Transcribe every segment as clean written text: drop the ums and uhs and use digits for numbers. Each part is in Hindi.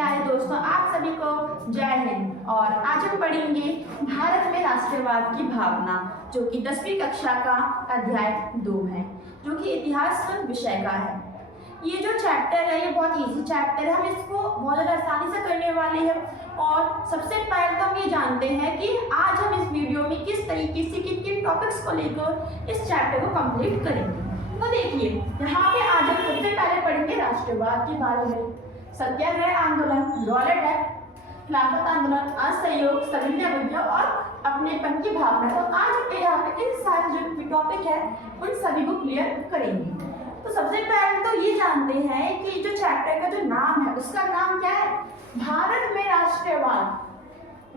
प्यारे दोस्तों, आप सभी को जय हिंद। और आज हम पढ़ेंगे भारत में राष्ट्रवाद की भावना, जो कि 10वीं कक्षा का अध्याय 2 है, जो कि इतिहास विषय का है। ये जो चैप्टर है ये बहुत इजी चैप्टर है, हम इसको बहुत ज़्यादा आसानी से करने वाले हैं। और सबसे पहले तो हम ये जानते हैं कि आज हम इस वीडियो में किस तरीके से किन किन टॉपिक्स को लेकर इस चैप्टर को कंप्लीट करेंगे। तो देखिए, यहाँ पे आज हम सबसे पहले पढ़ेंगे राष्ट्रवाद के बारे में। सत्याग्रह आंदोलन, रॉलेट एक्ट, खिलाफत आंदोलन, असहयोग, सविनय अवज्ञा और अपनेपन की भावना। तो आज हम यहाँ पे इन सारे जो टॉपिक है उन सभी को क्लियर करेंगे। तो सबसे पहले तो ये जानते हैं कि जो चैप्टर का जो नाम है उसका नाम क्या है, भारत में राष्ट्रवाद।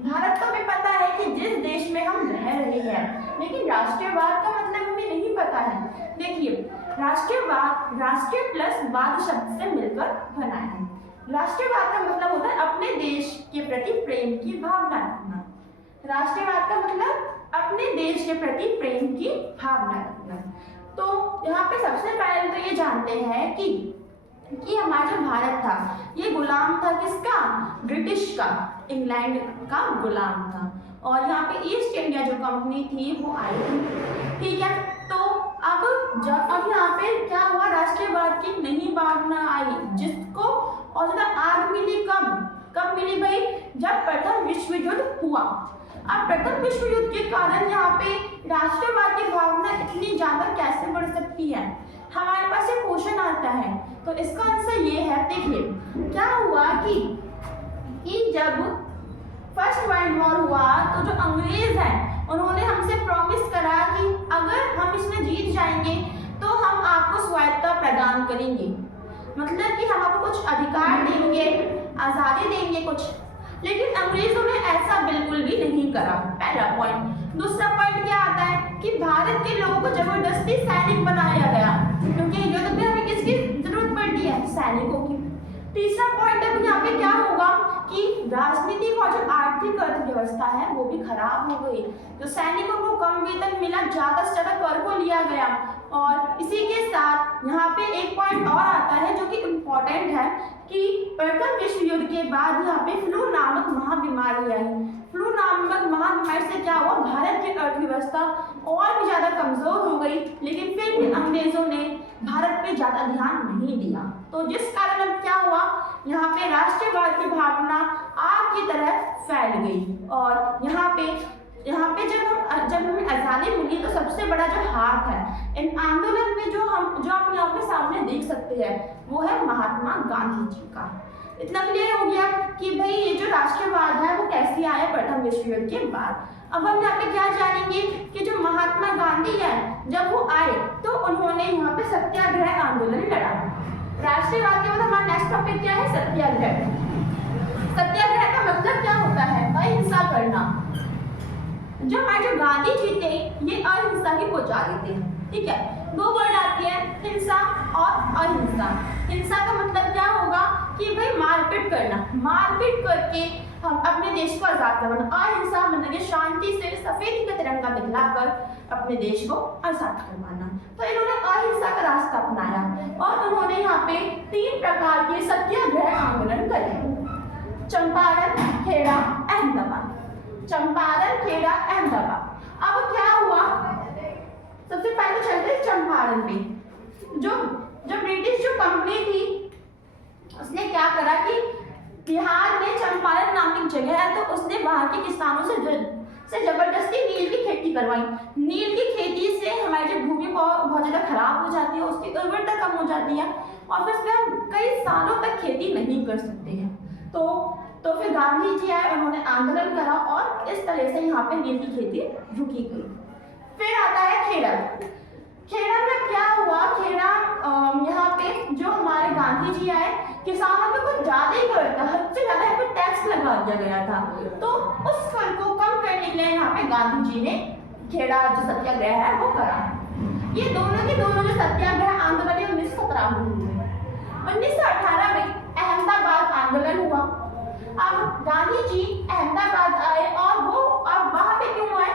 भारत तो हमें पता है कि जिस देश में हम रह रहे हैं, लेकिन राष्ट्रवाद का मतलब हमें नहीं पता है। देखिए, राष्ट्रवाद राष्ट्रीय प्लस वाद शब्द से मिलकर बना है। राष्ट्रवाद का मतलब होता है अपने देश के प्रति प्रेम की भावना रखना। राष्ट्रवाद का मतलब अपने देश के प्रति प्रेम की भावना रखना। तो यहाँ पे सबसे पहले तो ये जानते हैं कि हमारा जो भारत था ये गुलाम था किसका, ब्रिटिश का, इंग्लैंड का गुलाम था। और यहाँ पे ईस्ट इंडिया जो कंपनी थी वो आई थी, ठीक है। तो अब यहाँ पे क्या हुआ, राष्ट्रवाद की नई भावना आई, जिसको और ज्यादा आग मिली कब मिली भाई, जब प्रथम विश्व युद्ध हुआ। अब प्रथम विश्व युद्ध के कारण यहाँ पे राष्ट्रवाद की भावना इतनी ज्यादा कैसे बढ़ सकती है, हमारे पास ये क्वेश्चन आता है। तो इसका आंसर ये है, देखिए क्या हुआ कि जब फर्स्ट वर्ल्ड वॉर हुआ तो जो अंग्रेज हैं उन्होंने हमसे प्रॉमिस करा कि अगर हम इसमें जीत जाएंगे तो हम आपको स्वायत्तता प्रदान करेंगे, मतलब कि हम आपको कुछ अधिकार देंगे, आज़ादी देंगे कुछ। लेकिन अंग्रेजों ने ऐसा बिल्कुल भी नहीं करा, पहला पॉइंट। दूसरा पॉइंट क्या आता है कि भारत के लोगों को जबरदस्ती सैनिक बनाया गया, क्योंकि युद्ध में हमें किसकी जरूरत पड़ती है, सैनिकों की। तीसरा पॉइंट अब यहाँ पे क्या होगा कि राजनीतिक और जो आर्थिक अर्थव्यवस्था है वो भी खराब हो गई। जो सैनिकों को कम वेतन मिला, ज्यादा से ज्यादा कर को लिया गया। और इसी के साथ यहाँ पे एक पॉइंट और आता है जो कि इम्पोर्टेंट है कि प्रथम विश्व युद्ध के बाद यहाँ पे फ्लू नामक महाबीमारी आई। फ्लू नामक महाबीमारी से क्या हुआ, भारत की अर्थव्यवस्था और भी ज्यादा कमजोर हो गई। लेकिन फिर भी अंग्रेजों ने भारत पे ज्यादा ध्यान नहीं दिया, तो जिस कारण अब क्या हुआ, यहाँ पे राष्ट्रवाद की भावना आग की तरह फैल गई। और यहाँ पे जब हमें आज़ादी मिली तो सबसे बड़ा जो हाथ है इन आंदोलन में जो आप यहाँ पे सामने देख सकते हैं वो है महात्मा गांधी जी का। इतना क्लियर हो गया कि भाई ये जो राष्ट्रवाद है वो कैसे आया प्रथम विश्व युद्ध के बाद। अब हम यहाँ पे क्या जानेंगे कि जो महात्मा गांधी है जब वो आए तो उन्होंने यहाँ पे सत्याग्रह आंदोलन लड़ा। राष्ट्रवाद के बाद हमारा नेक्स्ट टॉपिक क्या है, सत्याग्रह। सत्याग्रह का मतलब क्या होता है, अहिंसा करना। जो हमारे जो गांधी जी थे ये अहिंसा की पुजारी थे, ठीक है। दो वर्ड आती है, हिंसा और अहिंसा। हिंसा का मतलब क्या होगा कि भाई मारपीट करना, मारपीट करके हम अपने देश को आजाद करवाना। अहिंसा मतलब कि शांति से सफेद का तिरंगा दिखलाकर अपने देश को आजाद करवाना। तो इन्होंने अहिंसा का रास्ता अपनाया और उन्होंने यहाँ पे 3 प्रकार के सत्याग्रह आंदोलन करे, चंपारण, खेड़ा, अहमदाबाद। चंपारण, खेड़ा, अहमदाबाद। अब क्या हुआ, सबसे पहले चलते चंपारण में। जो ब्रिटिश जो कंपनी थी उसने क्या करा कि बिहार में चंपारण नामक जगह है तो उसने वहां के किसानों से जबरदस्ती नील की खेती करवाई। नील की खेती से हमारी जो भूमि बहुत ज्यादा खराब हो जाती है, उसकी उर्वरता कम हो जाती है और फिर हम कई सालों तक खेती नहीं कर सकते हैं। तो फिर गांधी जी आए, उन्होंने आंदोलन करा और इस तरह से यहाँ पे नील की खेती रुकी गई। फिर आता है खेड़ा। खेड़ा में क्या हुआ, खेड़ा यहाँ पे जो हमारे गांधी जी आए, किसानों पे कुछ ज्यादा ही कर था, हद से ज्यादा यहाँ पे टैक्स लगा दिया गया था। तो उस कर को कम करने के लिए यहाँ पे गांधी जी ने खेड़ा जो सत्याग्रह है वो करा। ये दोनों जो सत्याग्रह आंदोलन 1917 में हुए। 1918 में अहमदाबाद आंदोलन हुआ। अब गांधी जी अहमदाबाद आए और वो अब वहां पे क्यों आए,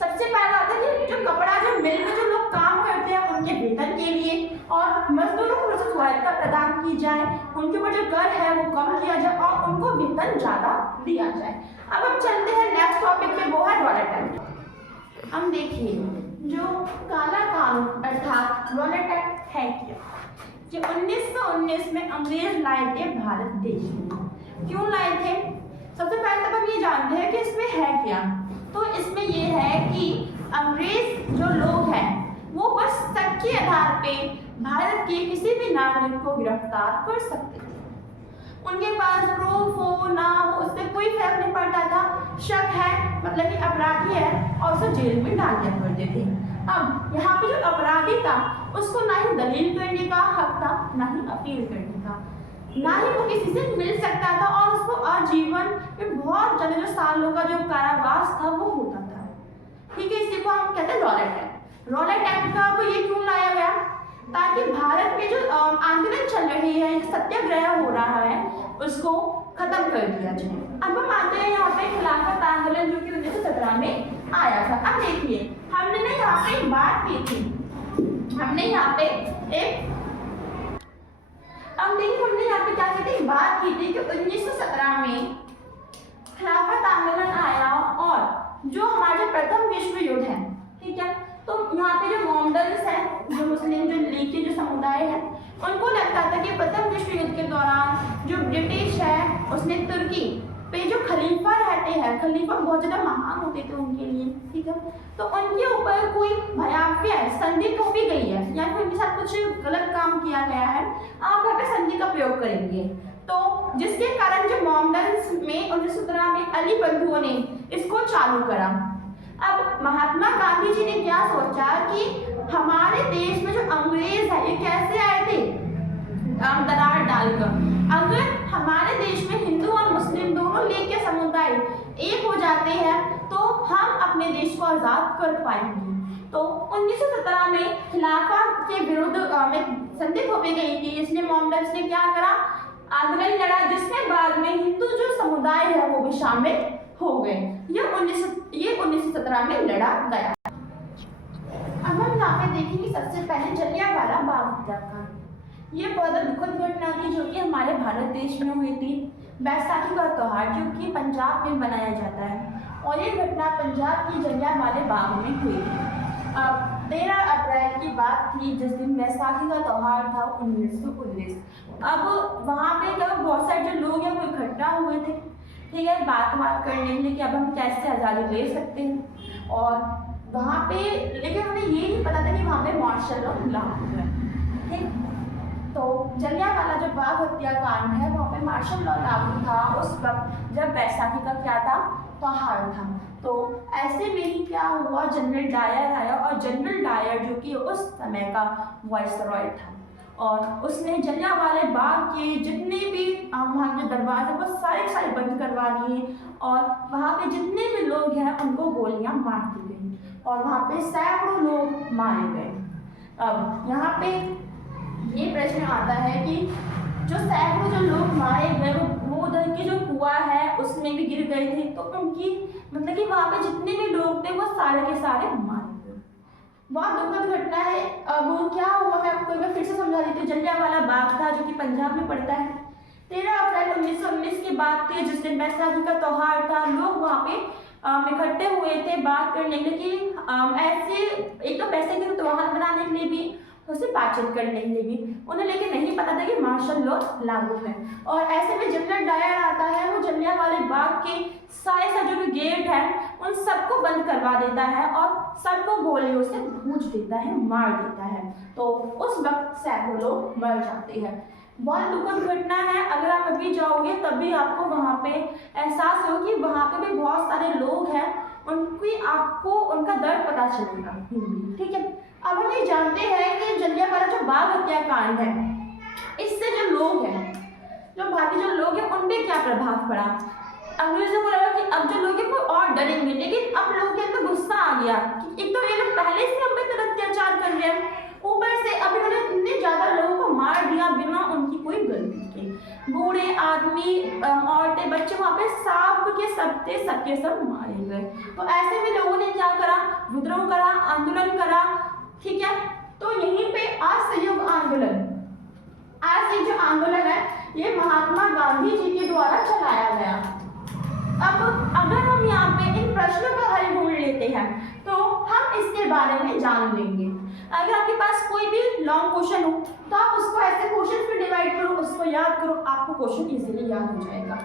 सबसे पहला आता है कि जो कपड़ा जो मिल में जो लोग काम करते हैं उनके वेतन के लिए और मजदूरों को स्वायत्तता प्रदान की जाए, उनके ऊपर जो कर है वो कम किया जाए और धन ज़्यादा दिया जाए। अब हम चलते हैं नेक्स्ट टॉपिक पे, वो है रॉलेट एक्ट। हम देखिए जो काला कानून अर्थात रॉलेट एक्ट है क्या, जो 1919 में अंग्रेज लाए थे भारत देश में। क्यों लाए थे? सबसे पहले तो हम ये जानते हैं कि इसमें है क्या। तो इसमें ये है कि अंग्रेज जो लोग हैं वो बस शक के आधार पे भारत के किसी भी नागरिक को गिरफ्तार कर सकते थे। उनके पास प्रूफ हो ना हो उससे कोई फर्क नहीं पड़ता था। शक है मतलब कि अपराधी है और उसे जेल में डाल दिया करते थे। अब यहाँ पे जो अपराधी था उसको ना ही दलील करने का हक था, ना ही अपील करने का, ना ही वो किसी से मिल सकता था, और उसको आजीवन में बहुत ज्यादा जो सालों का जो कारावास था वो होता था। ठीक है, इसी को हम कहते हैं रॉलेट एक्ट। रॉलेट एक्ट का अब ये क्यों लाया गया? ताकि भारत में जो आंदोलन चल रही है, सत्याग्रह हो रहा है, उसको खत्म कर दिया जाए। अब हम आते हैं यहाँ पे खिलाफत आंदोलन जो कि 1917 में आया था। अब देखिए हमने ना यहाँ पे एक बात की थी, हमने यहाँ पे यहाँ पे क्या की थी, बात की थी कि 1917 में खिलाफत आंदोलन आया और जो हमारे प्रथम विश्व युद्ध है, ठीक है, तो यहाँ पे जो मोमडन्स है, जो मुस्लिम जो लीग के जो समुदाय है, उनको लगता था कि प्रथम विश्व युद्ध के दौरान जो ब्रिटिश है उसने तुर्की पे जो खलीफा रहते हैं, खलीफा बहुत ज़्यादा महान होते थे उनके लिए, ठीक है, तो उनके ऊपर कोई भयावह संधि थोपी गई है या फिर उनके साथ कुछ गलत काम किया गया है, आप यहाँ पे संधि का प्रयोग करेंगे। तो जिसके कारण जो मोमडन्स में 1917 में अली बंधुओं ने इसको चालू करा। अब महात्मा गांधी जी ने क्या सोचा कि हमारे देश में जो अंग्रेज है ये कैसे आए थे, दरार डालकर। अगर हमारे देश में हिंदू और मुस्लिम दोनों लीग के समुदाय एक हो जाते हैं तो हम अपने देश को आजाद कर पाएंगे। तो 1917 में खिलाफत के विरुद्ध में संधि थोपी गई थी, इसलिए मोमडन्स ने क्या करा, आंदोलन लड़ा, जिसमें बाद में हिंदू जो समुदाय है वो भी शामिल हो गए। ये 1917 में लड़ा गया। अब हम यहाँ पे देखेंगे सबसे पहले जलियांवाला बाग हत्याकांड। ये बहुत दुखद घटना थी जो कि हमारे भारत देश में हुई थी। बैसाखी का त्योहार जो कि पंजाब में मनाया जाता है, और ये घटना पंजाब की जलियांवाले बाग में हुई थी। अब 13 अप्रैल की बात थी जिस दिन बैसाखी का त्योहार था 1919। अब वहाँ पे क्या बहुत सारे जो लोग हैं वो इकट्ठा हुए थे, ठीक है, बात करने के लिए कि अब हम कैसे आज़ादी ले सकते हैं। और वहाँ पे लेकिन उन्हें ये नहीं पता था कि वहाँ पे मार्शल लॉ लागू है, ठीक। तो जलियांवाला जो बाग हत्याकांड है वहाँ पे मार्शल लॉ लागू था उस वक्त जब बैसाखी का क्या था, त्योहार था। तो ऐसे में ही क्या हुआ, जनरल डायर आया, और जनरल डायर जो कि उस समय का वाइसरॉय था, और उसने जलियांवाले बाग के जितने भी वहाँ के दरवाजे वो सारे बंद करवा दिए, और वहाँ पे जितने भी लोग हैं उनको गोलियां मार दी गई, और वहाँ पे सैकड़ों लोग मारे गए। अब यहाँ पे ये प्रश्न आता है कि जो सैकड़ों जो लोग मारे गए वो उधर की जो कुआं है उसमें भी गिर गए थे, तो उनकी मतलब कि वहाँ पे जितने भी लोग थे वो सारे के सारे मारे गए। बहुत दुखद घटना है। अब क्या हुआ मैं आपको एक बार फिर से समझा देती हूँ। जलियांवाला बाग था जो कि पंजाब में पड़ता है। 13 अप्रैल 1919 की बात थी जिस दिन बैसाखी का त्योहार था। लोग वहाँ पे इकट्ठे हुए थे बात करने के लिए कि ऐसे एक तो पैसे के त्योहार मनाने के लिए भी, उससे बातचीत करने के लिए भी। उन्हें लेकिन नहीं पता था कि मार्शल लॉ लागू है, और ऐसे में जनरल डायर आता है, वो जलियांवाले बाग के सारे जो भी गेट है उन सबको बंद करवा देता है और सबको गोलियों से भूंज देता है, मार देता है। तो उस वक्त सैकड़ों लोग मर जाते हैं। बहुत दुखद घटना है। अगर आप अभी जाओगे तभी आपको वहाँ पे एहसास हो कि वहाँ पे भी बहुत सारे लोग हैं, उनकी आपको उनका दर्द पता चलेगा। ठीक है, अब हम ये जानते हैं कि जलियांवाला जो बाग हत्याकांड है, इससे जो लोग हैं, जो भारतीय जो लोग हैं, उन पे क्या प्रभाव पड़ा। अंग्रेजों को लगा कि अब जो लोग हैं वो और डरेंगे, लेकिन अब लोगों के अंदर गुस्सा आ गया कि एक तो ये लोग पहले से हम पे अत्याचार कर रहे हैं, ऊपर से अब इन्होंने इतने ज्यादा लोगों को मार दिया बिना उनकी कोई गलती के। बूढ़े आदमी, औरतें, बच्चे वहाँ पे सबके सब मारे गए। तो ऐसे में लोगों ने क्या करा, विद्रोह करा, आंदोलन करा। ठीक है, तो यहीं पे असहयोग आंदोलन, आज ये जो आंदोलन है ये महात्मा गांधी जी के द्वारा चलाया गया। हैं तो हम इसके बारे में जान लेंगे। अगर आपके पास कोई भी लॉन्ग क्वेश्चन हो तो आप उसको ऐसे क्वेश्चन में डिवाइड करो, उसको याद करो, आपको क्वेश्चन इजीली याद हो जाएगा।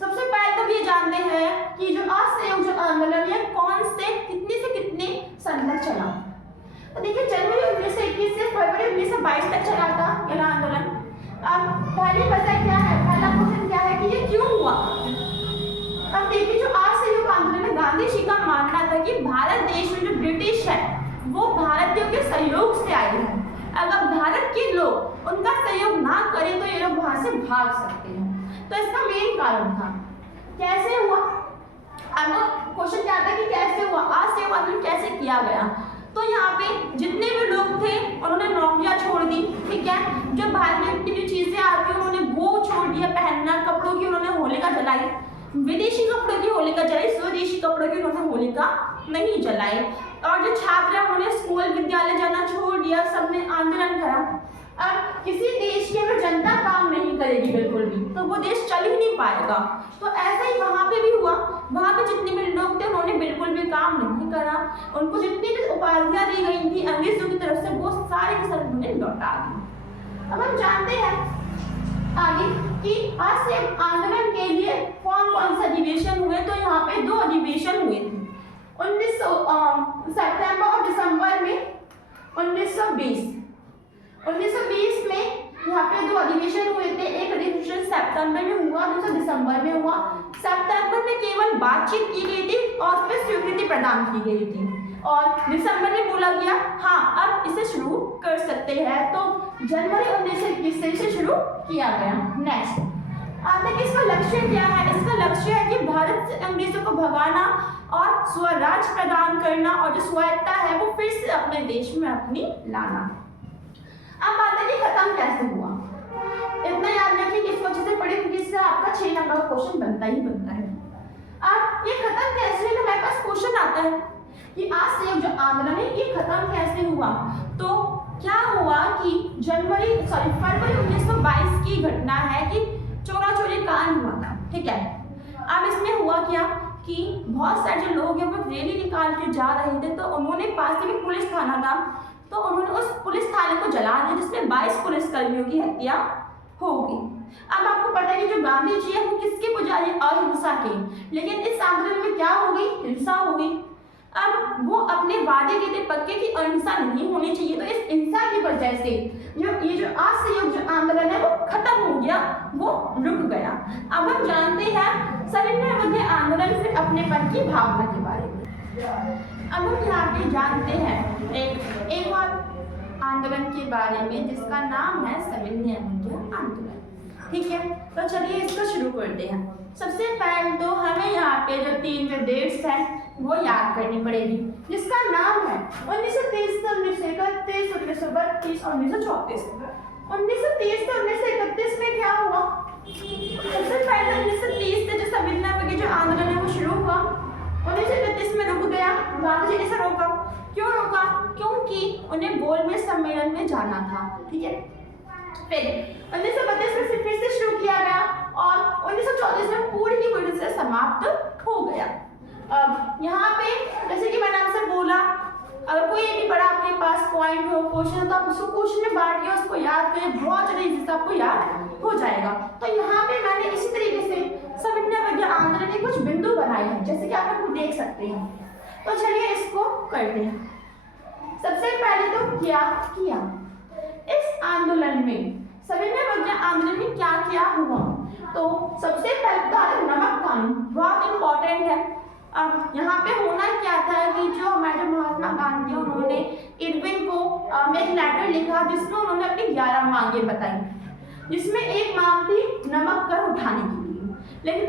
सबसे पहले तो ये जानते हैं कि जो असहयोग जो आंदोलन है कौन से कितने सन तक चला। तो देखिए जनवरी 1921 से फरवरी 1922 तक चला था यह आंदोलन। अब पहले पता क्या है, पहला क्वेश्चन क्या है कि ये क्यों हुआ। अब देखिए जो असहयोग आंदोलन में गांधी जी का मानना था कि भारत देश में जो ब्रिटिश है वो भारतीयों के सहयोग से आए हैं, अगर भारत के लोग उनका सहयोग ना करें तो ये लोग वहां से भाग सकते हैं। तो इसका मेन कारण था। कैसे हुआ, अब क्वेश्चन क्या आता है कि कैसे हुआ, असहयोग आंदोलन कैसे किया गया। तो यहाँ पे जितने भी लोग थे उन्होंने नौकरियां छोड़ दी, ठीक है, जो भारत में कितनी चीजें आती हैं उन्होंने वो छोड़ दिया पहनना, कपड़ों की उन्होंने होलिका जलाई, विदेशी कपड़ों की होलिका जलाई, स्वदेशी कपड़ों की उन्होंने होलिका नहीं जलाई। और जो छात्र हैं उन्होंने स्कूल विद्यालय जाना छोड़ दिया, सबने आंदोलन करा। अब किसी देश की अगर जनता काम नहीं करेगी बिल्कुल भी तो वो देश चल ही नहीं पाएगा। तो ऐसा ही वहाँ पे भी हुआ, वहाँ पे जितने भी लोग थे उन्होंने बिल्कुल भी काम नहीं करा, उनको जितनी भी उपाधियाँ दी गई थी अंग्रेजों की तरफ से वो सारे के सारे उन्होंने लौटा दी। अब हम जानते हैं आगे कि असहयोग आंदोलन के लिए कौन कौन से अधिवेशन हुए। तो यहाँ पे 2 अधिवेशन हुए थे 19 सितंबर और दिसंबर में 1920 में यहाँ पे 2 अधिवेशन हुए थे। एक अधिवेशन सितंबर में हुआ, दूसरा दिसंबर में हुआ। सितंबर में केवल बातचीत की गई थी और उस पर स्वीकृति प्रदान की गई थी, और दिसंबर में बोला गया हाँ अब इसे शुरू कर सकते हैं। तो जनवरी 1921 से इसे शुरू किया गया। नेक्स्ट आगे इसका लक्ष्य क्या है। इसका लक्ष्य है कि भारत से अंग्रेजों को भगाना और स्वराज प्रदान करना और जो स्वायत्ता है वो फिर से अपने देश में अपनी लाना। अब बात है कि खत्म कैसे हुआ। इतना याद रखिए कि इसको अच्छे से पढ़े क्योंकि इससे आपका 6 नंबर का क्वेश्चन बनता ही बनता है। अब ये खत्म कैसे हुआ, हमारे पास क्वेश्चन आता है कि असहयोग जो आंदोलन है ये खत्म कैसे हुआ। तो क्या हुआ कि फरवरी 1922 की घटना है कि चोरा चोरी कांड हुआ था, ठीक है। अब इसमें हुआ क्या कि बहुत सारे जो लोग हैं वो रैली निकाल के जा रहे थे, तो उन्होंने पास में पुलिस थाना था तो उन्होंने उस पुलिस थाने को जला दिया जिसमें 22 पुलिसकर्मियों की हत्या हो गई। अब आपको पता है कि जो गांधी जी है वो किसके पुजारी, अहिंसा के, लेकिन इस आंदोलन में क्या हो गई, हिंसा हो गई। अब वो अपने वादे के थे पक्के की अहिंसा नहीं होनी चाहिए, तो इस हिंसा की वजह से जो असहयोग जो आंदोलन है वो खत्म हो गया, वो रुक गया। अब हम जानते हैं सविनय आंदोलन फिर अपनेपन की भावना के बारे में। अब हम यहाँ पे जानते हैं एक और आंदोलन के बारे में जिसका नाम है सविनय आंदोलन, ठीक है। तो चलिए इसको शुरू करते हैं। सबसे पहले तो हमें यहाँ पे जो 3 जो डेट्स हैं वो याद करनी पड़ेगी, जिसका नाम है 1930 से 1931, 1932 और 1934। 1930 से 1931 में क्या हुआ। सबसे पहले 1930 से जो सविनय जो आंदोलन है वो शुरू हुआ, 1931 में रुक गया। गांधी जी ने इसे रोका, क्यों रोका, क्योंकि उन्हें गोलमेज सम्मेलन में जाना था, ठीक है। फिर 1932 में फिर से शुरू किया गया और 1934 में पूरी की पूरी से समाप्त हो गया। अब यहाँ पे जैसे कि मैंने आपसे बोला, अगर कोई भी बड़ा आपके पास पॉइंट हो, क्वेश्चन, तो आप उसको क्वेश्चन में बांटिए, उसको याद करिए, बहुत ज़्यादा इजी से आपको याद हो जाएगा। तो यहाँ पे मैंने इसी तरीके से सविनय आंदोलन के कुछ बिंदु बनाए हैं, जैसे कि आप लोग देख सकते हैं। तो चलिए इसको करते हैं। सबसे पहले तो क्या किया इस आंदोलन में, सविनय आंदोलन में क्या क्या हुआ। तो सबसे पहले तो नमक कानून बहुत इंपॉर्टेंट है। अब यहाँ पे होना क्या था कि जो हमारे महात्मा गांधी उन्होंने इरविन को एक लेटर लिखा जिसमें उन्होंने अपनी 11 मांगे बताई, जिसमें एक मांग थी नमक कर उठाने के लिए, लेकिन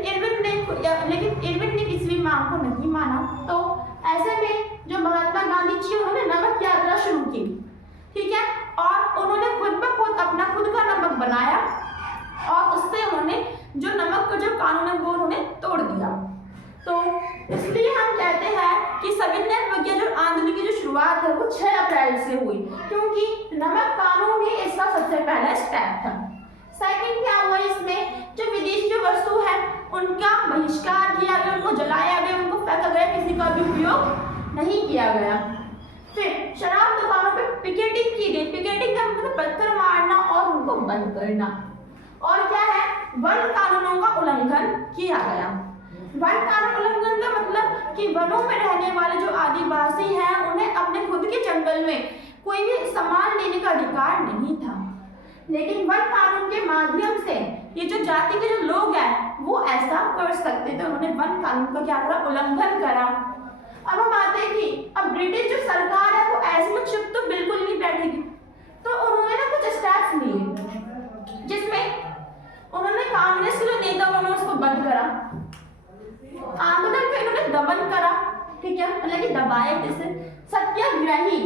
इरविन ने किसी भी मांग को नहीं माना। तो ऐसे में जो महात्मा गांधी जी उन्होंने नमक यात्रा शुरू की, ठीक है, और उन्होंने खुद ब खुद अपना खुद का नमक बनाया और उससे उन्होंने जो नमक का जो कानून है वो उन्होंने तोड़ दिया। तो इसलिए हम कहते हैं कि सविनय जो आंदोलन की जो शुरुआत है वो 6 अप्रैल से हुई, क्योंकि नमक कानून ही इसका सबसे पहला स्टेप था। सेकंड क्या हुआ, इसमें जो विदेशी जो वस्तु है उनका बहिष्कार किया गया, उनको जलाया गया, उनको फेंका गया, किसी का भी उपयोग नहीं किया गया। फिर शराब दुकानों पे पिकेटिंग की गई। पिकेटिंग का मतलब पत्थर मारना और उनको बंद करना। और क्या है, वन कानूनों का उल्लंघन किया गया। वन कानून उल्लंघन का मतलब कि वनों में रहने वाले जो आदिवासी हैं उन्हें अपने खुद के जंगल में कोई भी सामान लेने का अधिकार नहीं था, लेकिन वन कानून के माध्यम से ये जो जाति के जो लोग हैं वो ऐसा कर सकते थे। उन्होंने वन कानून का क्या करा, उल्लंघन करा। अब हम आते हैं कि अब ब्रिटिश जो सरकार है वो ऐसे में चुप तो बिल्कुल नहीं बैठेगी, तो उन्होंने ना कुछ स्टेप्स लिए, जिसमें उन्होंने कांग्रेस के जो नेता उन्होंने उसको बंद करा, आंदोलन का इन्होंने दमन करा, ठीक है, मतलब कि दबाए, जैसे सत्याग्रही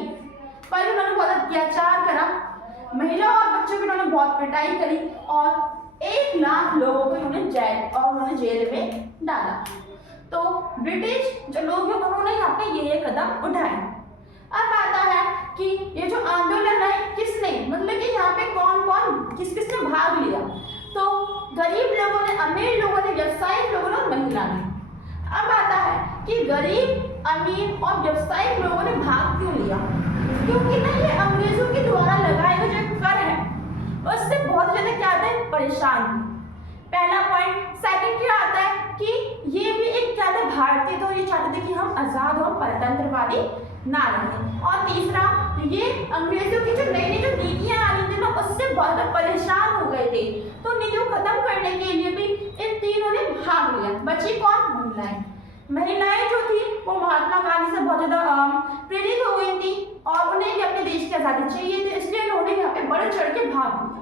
पर उन्होंने बहुत अत्याचार करा, महिला और बच्चों की उन्होंने बहुत पिटाई करी और 1 लाख लोगों को उन्होंने जेल में डाला। तो ब्रिटिश जो लोग हैं उन्होंने यहाँ पे ये कदम उठाए। अब आता है कि ये जो आंदोलन है किसने, मतलब कि यहाँ पे कौन कौन किस किस ने भाग लिया, तो गरीब लोगों ने, अमीर लोगों ने, व्यवसायिक लोगों ने और महिला ने। अब आता है कि गरीब, अमीर और व्यवसायिक लोगों ने भाग क्यों लिया, क्योंकि ना ये अंग्रेजों के द्वारा लगाए हुए जो कर है उससे बहुत ज्यादा क्या आता है, परेशान थे। पहला पॉइंट। सेकंड क्या आता है कि ये भी एक क्या था, भारतीय, तो ये चाहते थे कि हम आजाद और परतंत्रवादी ना रहें। और तीसरा, ये अंग्रेजों की जो नई नई जो नीतियां आ रही थी ना उससे बहुत परेशान हो गए थे, तो नीतियों को खत्म करने के लिए भी इन तीनों ने भाग लिया। बची कौन, महिलाएं। महिलाएं जो थी वो महात्मा गांधी से बहुत ज्यादा प्रेरित हो गई थी और उन्हें भी अपने देश की आजादी चाहिए थी, इसलिए उन्होंने यहाँ पे बढ़ चढ़ के भाग लिया।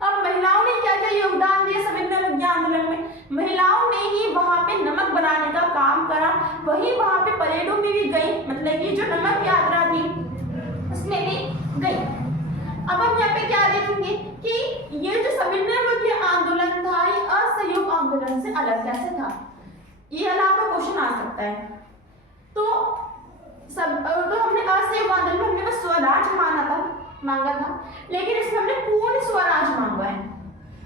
अब महिलाओं ने क्या क्या योगदान दिया सविनय विज्ञान आंदोलन में, महिलाओं ने ही वहाँ पे नमक बनाने का काम करा, वही वहाँ पे परेडों में भी गई, मतलब कि जो नमक यात्रा थी उसमें भी गई। अब हम यहाँ पे क्या देखेंगे कि ये जो सविनय विज्ञान आंदोलन था ये असहयोग आंदोलन से अलग कैसे था, ये आपका क्वेश्चन आ सकता है। तो हमने असहयोग आंदोलन में हमने बस स्वराज मांगा था, लेकिन इसमें हमने पूर्ण स्वराज मांगा है।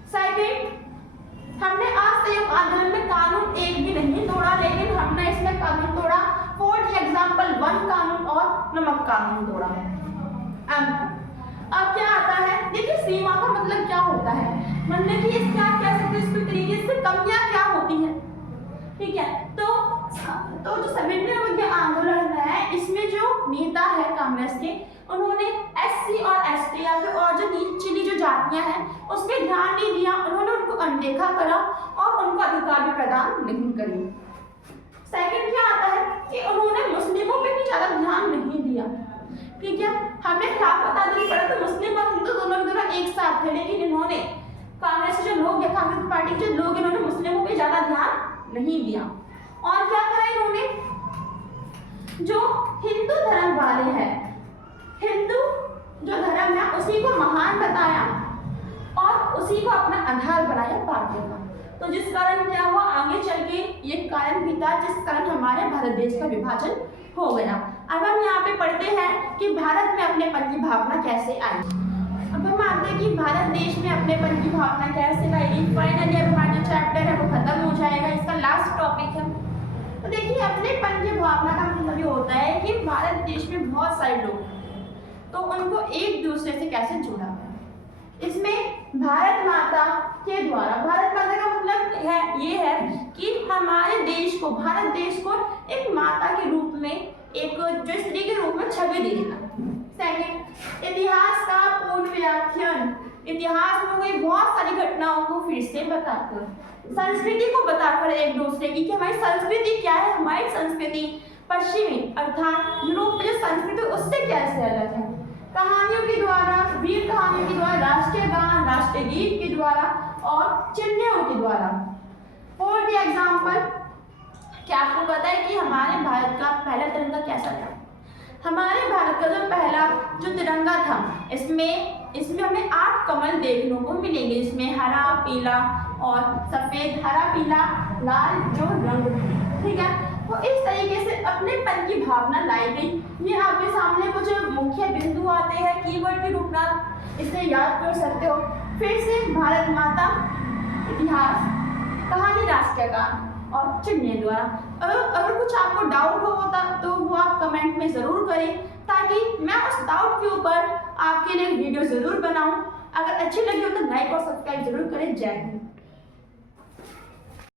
सेकंड, हमने असहयोग आंदोलन में कानून एक भी नहीं तोड़ा, लेकिन हमने इसमें कानून तोड़ा, फॉर एग्जाम्पल वन कानून और नमक कानून तोड़ा। अब क्या आता है, देखिए सीमा का मतलब क्या होता है, मतलब कि इसका आप कह सकते हैं, इसके तरीके से कमियां क्या होती हैं, ठीक है। तो जो सविनय विज्ञान आंदोलन है इसमें जो नेता है कांग्रेस के, उन्होंने SC और ST या फिर और जो निचली जो जातियां हैं उस पर ध्यान नहीं दिया, उन्होंने उनको अनदेखा करा और उनको अधिकार भी प्रदान नहीं करे। सेकंड क्या आता है कि उन्होंने मुस्लिमों पे भी ज्यादा ध्यान नहीं दिया, ठीक है। हमें क्या पता नहीं पड़ा, तो मुस्लिम और हिंदू दोनों एक साथ थे, लेकिन इन्होंने कांग्रेस जो लोग हैं, कांग्रेस पार्टी के जो लोग, इन्होंने मुस्लिमों पे ज्यादा ध्यान नहीं दिया। और क्या करा इन्होंने, जो हिंदू धर्म वाले हैं, हिंदू जो धर्म है उसी को महान बताया और उसी को अपना आधार बनाया पार्टी का। तो जिस कारण क्या हुआ, आगे चल के ये कारण भी था जिस कारण हमारे भारत देश का विभाजन हो गया। अब हम यहाँ पे पढ़ते हैं कि भारत में अपनेपन की भावना कैसे आई। अब हम आते हैं कि भारत देश में अपनेपन की भावना कैसे आई। फाइनली अब हमारा जो चैप्टर है वो खत्म हो जाएगा, इसका लास्ट टॉपिक है। तो देखिए अपनेपन की भावना का मतलब ये होता है कि भारत देश में बहुत सारे लोग हैं, तो उनको एक दूसरे से कैसे जोड़ा है। इसमें भारत माता के द्वारा, भारत माता का मतलब ये है कि हमारे देश को, भारत देश को एक माता के रूप में, एक जो स्त्री के रूप में छवि दे देना। सेकंड, इतिहास का पूर्ण व्याख्यान, इतिहास में हुई बहुत सारी घटनाओं को फिर से बताकर, संस्कृति को बताकर एक दूसरे की कि हमारी संस्कृति क्या है, हमारी संस्कृति पश्चिमी अर्थात यूरोप में जो संस्कृति उससे कैसे अलग है। कहानियों के द्वारा, वीर कहानियों के द्वारा, राष्ट्रीय गान, राष्ट्रीय गीत के द्वारा और चिन्हों के द्वारा। फॉर द एग्जाम्पल, क्या आपको पता है कि हमारे भारत का पहला तिरंगा कैसा था? हमारे भारत का जो पहला जो तिरंगा था, इसमें हमें 8 कमल देखने को मिलेंगे, इसमें हरा, पीला और सफेद, हरा, पीला, लाल जो रंग, ठीक है। तो इस तरीके से अपनेपन की भावना लाई गई। ये आपके सामने कुछ मुख्य बिंदु आते हैं, कीवर्ड के रूप में इसे याद कर सकते हो। फिर से भारत माता, इतिहास, कहानी, राष्ट्र राष्ट्रगान और चिड़िया द्वारा। अगर कुछ आपको डाउट होता तो वो आप कमेंट में ज़रूर करें, ताकि मैं उस डाउट के ऊपर आपके लिए वीडियो ज़रूर बनाऊं। अगर अच्छी लगी हो तो लाइक और सब्सक्राइब जरूर करें। जय हिंद।